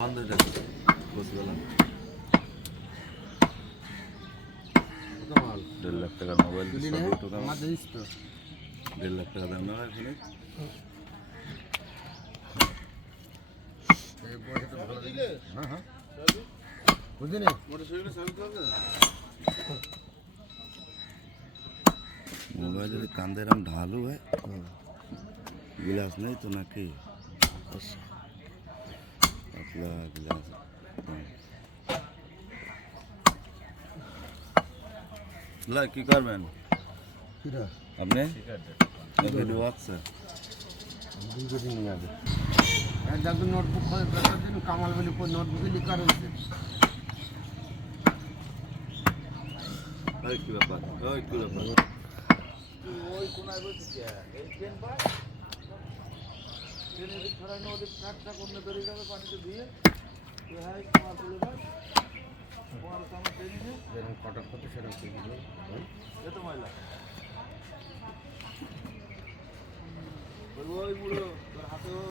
100 বসবেলা 1.5 লাখ টাকার মোবাইল আমাদের তো 1.5 লাখ টাকা দাম না এখানে হ্যাঁ বুঝলি না मोबाइल कांदे हम ढालू है गिलास नहीं तो ना कि पतला गिलास ला की करবেন আপনি ভিডিও আছে ভিডিও দিন আগে একদম নোটবুক করে ব্যাপার দিন কামাল বলি নোটবুকে লিখা রয়েছে এই কি ব্যাপার ওই কি ব্যাপার ওই কোনায় বসে এই ট্রেন পাস ট্রেনের ছড়ানো ওদের কাটটা কোনে বেরিয়ে যাবে পানিতে দিয়ে এই হাই কামাল বলে বাস বড় কামাল ট্রেনে যেরকম ফটক করতে সেরকম কি দিল এত ময়লা ওই মুড়ো